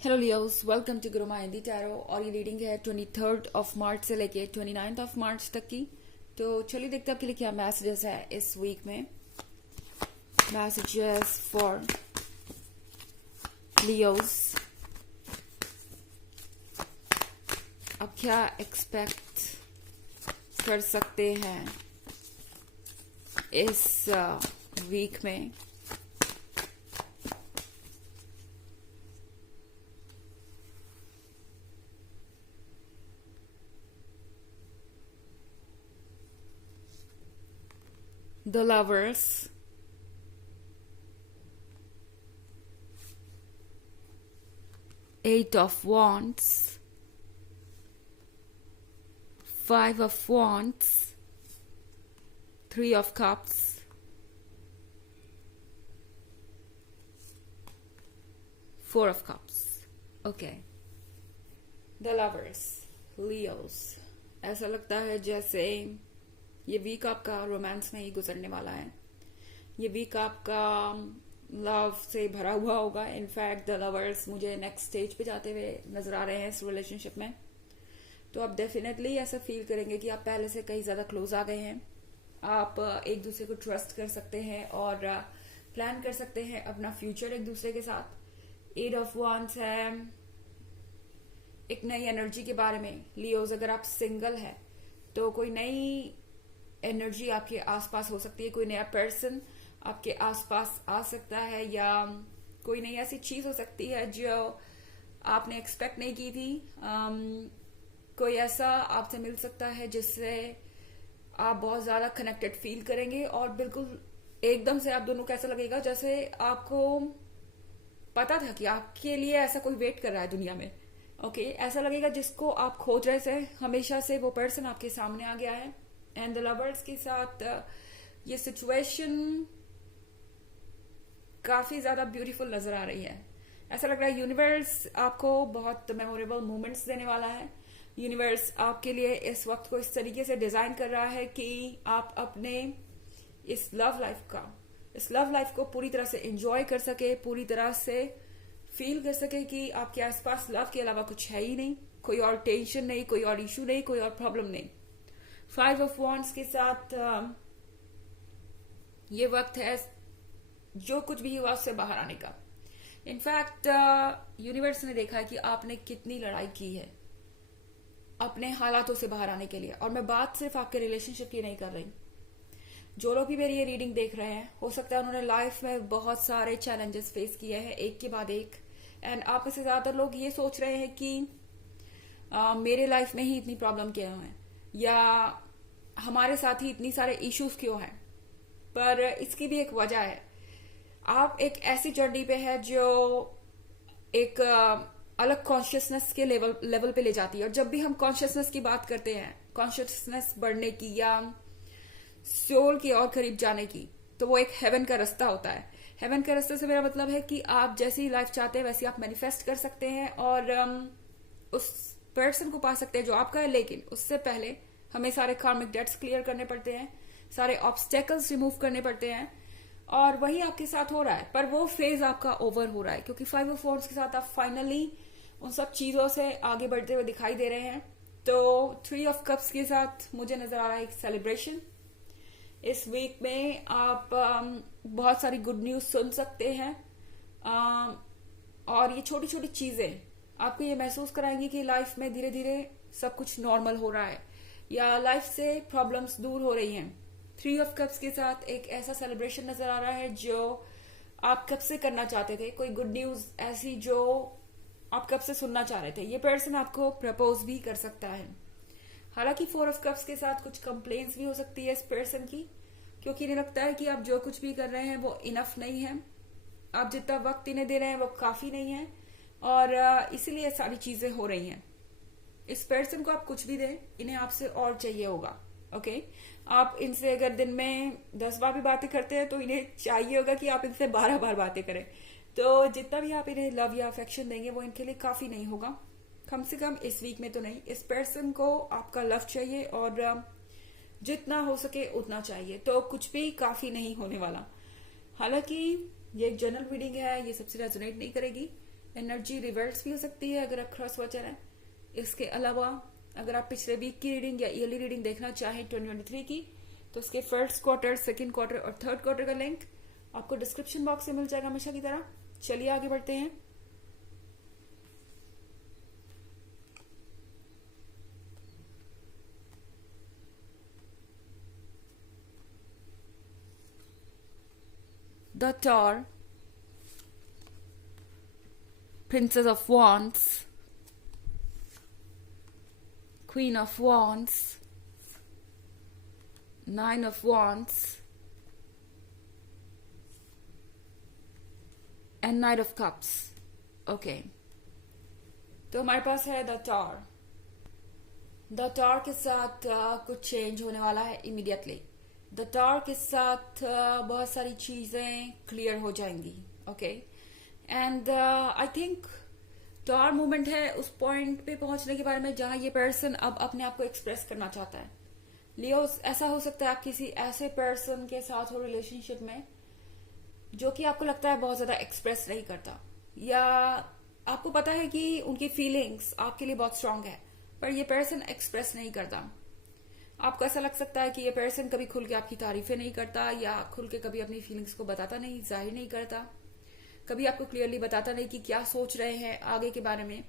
Hello Leos, welcome to Guru माहिंदी tarot. और ये reading है 23 ऑफ मार्च से लेके 29 ऑफ मार्च तक की। तो चलिए देखते हैं आपके लिए क्या मैसेजेस है इस वीक में। Messages for Leos. अब क्या एक्सपेक्ट कर सकते हैं इस वीक में। The Lovers, Eight of Wands, Five of Wands, Three of Cups, Four of Cups. Okay. The Lovers, Leos. ऐसा लगता है जैसे ये वीक आपका रोमांस में ही गुजरने वाला है। ये वीक आपका लव से भरा हुआ होगा। इनफैक्ट द लवर्स मुझे नेक्स्ट स्टेज पे जाते हुए नजर आ रहे हैं इस रिलेशनशिप में। तो आप डेफिनेटली ऐसा फील करेंगे कि आप पहले से कहीं ज्यादा क्लोज आ गए हैं। आप एक दूसरे को ट्रस्ट कर सकते हैं और प्लान कर सकते हैं अपना फ्यूचर एक दूसरे के साथ। एट ऑफ वांड्स है एक नई एनर्जी के बारे में। लियोज, अगर आप सिंगल है तो कोई नई एनर्जी आपके आसपास हो सकती है। कोई नया पर्सन आपके आसपास आ सकता है या कोई नई ऐसी चीज हो सकती है जो आपने एक्सपेक्ट नहीं की थी। कोई ऐसा आपसे मिल सकता है जिससे आप बहुत ज्यादा कनेक्टेड फील करेंगे और बिल्कुल एकदम से आप दोनों को ऐसा लगेगा जैसे आपको पता था कि आपके लिए ऐसा कोई वेट कर रहा है दुनिया में। ओके, ऐसा लगेगा जिसको आप खोज रहे थे हमेशा से, वो पर्सन आपके सामने आ गया है। एंड द लवर्स के साथ ये सिचुएशन काफी ज्यादा ब्यूटीफुल नजर आ रही है। ऐसा लग रहा है यूनिवर्स आपको बहुत मेमोरेबल मोमेंट्स देने वाला है। यूनिवर्स आपके लिए इस वक्त को इस तरीके से डिजाइन कर रहा है कि आप अपने इस लव लाइफ को पूरी तरह से एंजॉय कर सके, पूरी तरह से फील कर सके कि आपके आसपास लव के अलावा कुछ है ही नहीं। कोई और टेंशन नहीं, कोई और इशू नहीं, कोई और प्रॉब्लम नहीं। फाइव ऑफ वॉन्ड्स के साथ ये वक्त है जो कुछ भी हुआ उससे बाहर आने का। इनफैक्ट यूनिवर्स ने देखा है कि आपने कितनी लड़ाई की है अपने हालातों से बाहर आने के लिए। और मैं बात सिर्फ आपके रिलेशनशिप की नहीं कर रही। जो लोग भी मेरी ये रीडिंग देख रहे हैं, हो सकता है उन्होंने लाइफ में बहुत सारे चैलेंजेस फेस किए हैं एक के बाद एक। एंड आप में से ज्यादातर लोग ये सोच रहे हैं कि मेरे लाइफ में ही इतनी प्रॉब्लम क्यों है या हमारे साथ ही इतनी सारे इश्यूज क्यों हैं। पर इसकी भी एक वजह है। आप एक ऐसी जर्नी पे है जो एक अलग कॉन्शियसनेस के लेवल पे ले जाती है। और जब भी हम कॉन्शियसनेस की बात करते हैं, कॉन्शियसनेस बढ़ने की या सोल की और करीब जाने की, तो वो एक हेवन का रास्ता होता है। हेवन के रास्ते से मेरा मतलब है कि आप जैसी लाइफ चाहते हैं वैसी आप मैनिफेस्ट कर सकते हैं और उस पर्सन को पा सकते हैं जो आपका है। लेकिन उससे पहले हमें सारे कार्मिक डेट्स क्लियर करने पड़ते हैं, सारे ऑब्स्टेकल्स रिमूव करने पड़ते हैं। और वही आपके साथ हो रहा है। पर वो फेज आपका ओवर हो रहा है क्योंकि फाइव ऑफ वॉन्ड्स के साथ आप फाइनली उन सब चीजों से आगे बढ़ते हुए दिखाई दे रहे हैं। तो थ्री ऑफ कप्स के साथ मुझे नजर आ रहा है एक सेलिब्रेशन। इस वीक में आप बहुत सारी गुड न्यूज सुन सकते हैं और ये छोटी छोटी चीजें आपको ये महसूस कराएंगी कि लाइफ में धीरे धीरे सब कुछ नॉर्मल हो रहा है या लाइफ से प्रॉब्लम्स दूर हो रही हैं। थ्री ऑफ कप्स के साथ एक ऐसा सेलिब्रेशन नजर आ रहा है जो आप कब से करना चाहते थे। कोई गुड न्यूज ऐसी जो आप कब से सुनना चाह रहे थे। ये पर्सन आपको प्रपोज भी कर सकता है। हालांकि फोर ऑफ कप्स के साथ कुछ कंप्लेंट्स भी हो सकती है इस पर्सन की, क्योंकि इन्हें लगता है कि आप जो कुछ भी कर रहे हैं वो इनफ नहीं है। आप जितना वक्त इन्हें दे रहे हैं वो काफी नहीं है और इसीलिए सारी चीजें हो रही हैं। इस पर्सन को आप कुछ भी दें, इन्हें आपसे और चाहिए होगा। ओके, आप इनसे अगर दिन में 10 बार भी बातें करते हैं तो इन्हें चाहिए होगा कि आप इनसे 12 बार बातें करें। तो जितना भी आप इन्हें लव या अफेक्शन देंगे वो इनके लिए काफी नहीं होगा, कम से कम इस वीक में तो नहीं। इस पर्सन को आपका लव चाहिए और जितना हो सके उतना चाहिए, तो कुछ भी काफी नहीं होने वाला। हालांकि ये एक जनरल रीडिंग है, ये सबसे रेजोनेट नहीं करेगी। एनर्जी रिवर्स भी हो सकती है अगर आप क्रॉस वॉचर हैं। इसके अलावा अगर आप पिछले वीक की रीडिंग या ईयरली रीडिंग देखना चाहें 2023 की, तो उसके फर्स्ट क्वार्टर, सेकंड क्वार्टर और थर्ड क्वार्टर का लिंक आपको डिस्क्रिप्शन बॉक्स में मिल जाएगा हमेशा की तरह। चलिए आगे बढ़ते हैं। The tower, Princess of Wands, Queen of Wands, Nine of Wands, and Knight of Cups. Okay. तो हमारे पास है द टॉर। द टॉर के साथ कुछ चेंज होने वाला है इमीडिएटली। द टॉर के साथ बहुत सारी चीजें क्लियर हो जाएंगी। Okay, and I think tower movement है उस पॉइंट पे पहुंचने के बारे में जहां ये पर्सन अब अपने आप को एक्सप्रेस करना चाहता है। लियो, ऐसा हो सकता है आप किसी ऐसे पर्सन के साथ हो रिलेशनशिप में जो कि आपको लगता है बहुत ज्यादा एक्सप्रेस नहीं करता, या आपको पता है कि उनकी फीलिंग्स आपके लिए बहुत स्ट्रांग है पर ये पर्सन एक्सप्रेस नहीं करता। आपको ऐसा लग सकता है कि ये पर्सन कभी खुल के आपकी तारीफें नहीं करता, या खुल के कभी अपनी फीलिंग्स को बताता नहीं, जाहिर नहीं करता, कभी आपको क्लियरली बताता नहीं कि क्या सोच रहे हैं आगे के बारे में।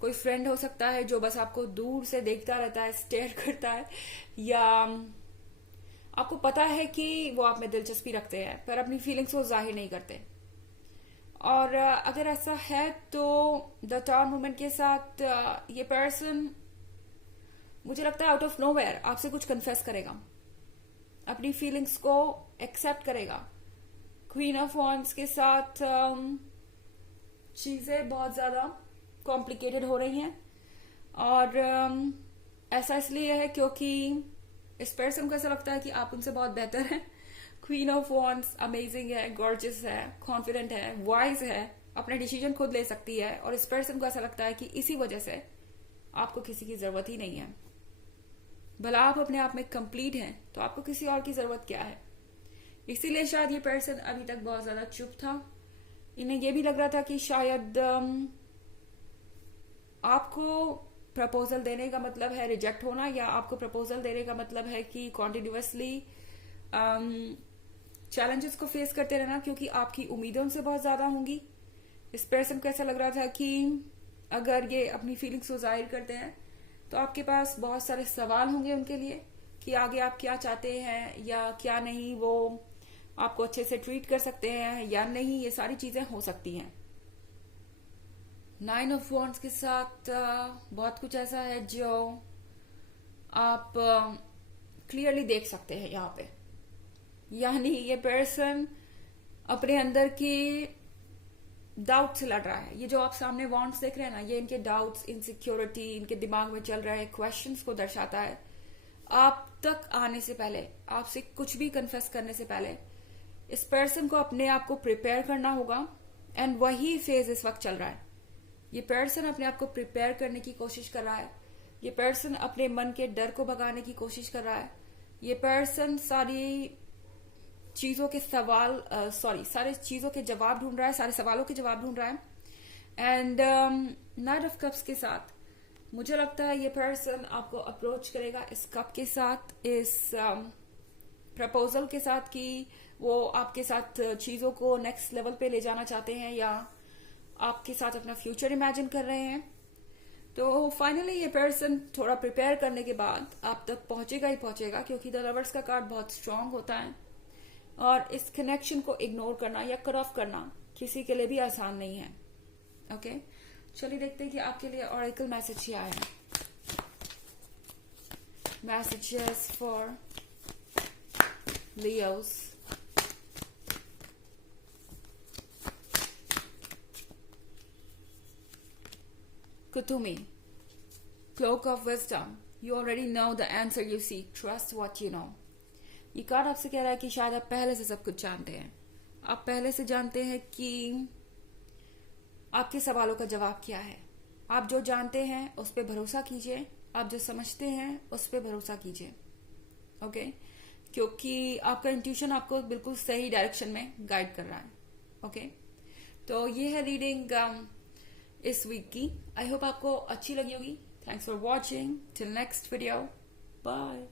कोई फ्रेंड हो सकता है जो बस आपको दूर से देखता रहता है, स्टेयर करता है, या आपको पता है कि वो आप में दिलचस्पी रखते हैं पर अपनी फीलिंग्स को जाहिर नहीं करते। और अगर ऐसा है तो द टॉर मूवमेंट के साथ ये पर्सन, मुझे लगता है आउट ऑफ नोवेयर आपसे कुछ कन्फेस करेगा, अपनी फीलिंग्स को एक्सेप्ट करेगा। क्वीन ऑफ वॉन्ड्स के साथ चीजें बहुत ज्यादा कॉम्प्लिकेटेड हो रही हैं, और ऐसा इसलिए है क्योंकि इस पर्सन को ऐसा लगता है कि आप उनसे बहुत बेहतर हैं। क्वीन ऑफ वॉन्ड्स अमेजिंग है, गॉर्जियस है, कॉन्फिडेंट है, वाइज है, अपने डिसीजन खुद ले सकती है, और इस पर्सन को ऐसा लगता है कि इसी वजह से आपको किसी की जरूरत ही नहीं है। भला आप अपने आप में कंप्लीट हैं तो आपको किसी और की जरूरत क्या है। इसीलिए शायद ये पर्सन अभी तक बहुत ज्यादा चुप था। इन्हें यह भी लग रहा था कि शायद आपको प्रपोजल देने का मतलब है रिजेक्ट होना, या आपको प्रपोजल देने का मतलब है कि कॉन्टिन्यूअसली चैलेंजेस को फेस करते रहना, क्योंकि आपकी उम्मीदें उनसे बहुत ज्यादा होंगी। इस पर्सन को ऐसा लग रहा था कि अगर ये अपनी फीलिंग्स को जाहिर करते हैं तो आपके पास बहुत सारे सवाल होंगे उनके लिए कि आगे आप क्या चाहते हैं या क्या नहीं, वो आपको अच्छे से ट्रीट कर सकते हैं या नहीं, ये सारी चीजें हो सकती हैं। नाइन ऑफ वॉन्ड्स के साथ बहुत कुछ ऐसा है जो आप क्लियरली देख सकते हैं यहाँ पे, यानी ये पर्सन अपने अंदर की डाउट से लड़ रहा है। ये जो आप सामने वॉन्ड्स देख रहे हैं ना, ये इनके डाउट्स, इनसिक्योरिटी, इनके दिमाग में चल रहे क्वेश्चंस को दर्शाता है। आप तक आने से पहले, आपसे कुछ भी कन्फेस करने से पहले इस पर्सन को अपने आप को प्रिपेयर करना होगा, एंड वही फेज इस वक्त चल रहा है। ये पर्सन अपने आप को प्रिपेयर करने की कोशिश कर रहा है। ये पर्सन अपने मन के डर को भगाने की कोशिश कर रहा है। ये पर्सन सारी चीजों के सारे चीजों के जवाब ढूंढ रहा है, सारे सवालों के जवाब ढूंढ रहा है। एंड नाइट ऑफ कप्स के साथ मुझे लगता है ये पर्सन आपको अप्रोच करेगा इस कप के साथ, इस प्रपोजल के साथ कि वो आपके साथ चीजों को नेक्स्ट लेवल पे ले जाना चाहते हैं या आपके साथ अपना फ्यूचर इमेजिन कर रहे हैं। तो फाइनली ये पर्सन थोड़ा प्रिपेयर करने के बाद आप तक पहुंचेगा ही पहुंचेगा, क्योंकि द लवर्स का कार्ड बहुत स्ट्रांग होता है और इस कनेक्शन को इग्नोर करना या कट ऑफ करना किसी के लिए भी आसान नहीं है। ओके, चलिए देखते हैं कि आपके लिए ऑरेकल मैसेज क्या है। Messages for Leos. Kutumi, Cloak of Wisdom. You already know the answer you seek. Trust what you know. ये कार्ड आपसे कह रहा है कि शायद आप पहले से सब कुछ जानते हैं। आप पहले से जानते हैं कि आपके सवालों का जवाब क्या है। आप जो जानते हैं उस पर भरोसा कीजिए, आप जो समझते हैं उस पर भरोसा कीजिए। ओके, क्योंकि आपका इंट्यूशन आपको बिल्कुल सही डायरेक्शन में गाइड कर रहा है। ओके, तो ये है रीडिंग इस वीक की। आई होप आपको अच्छी लगी होगी। Thanks for watching. Till next video, bye.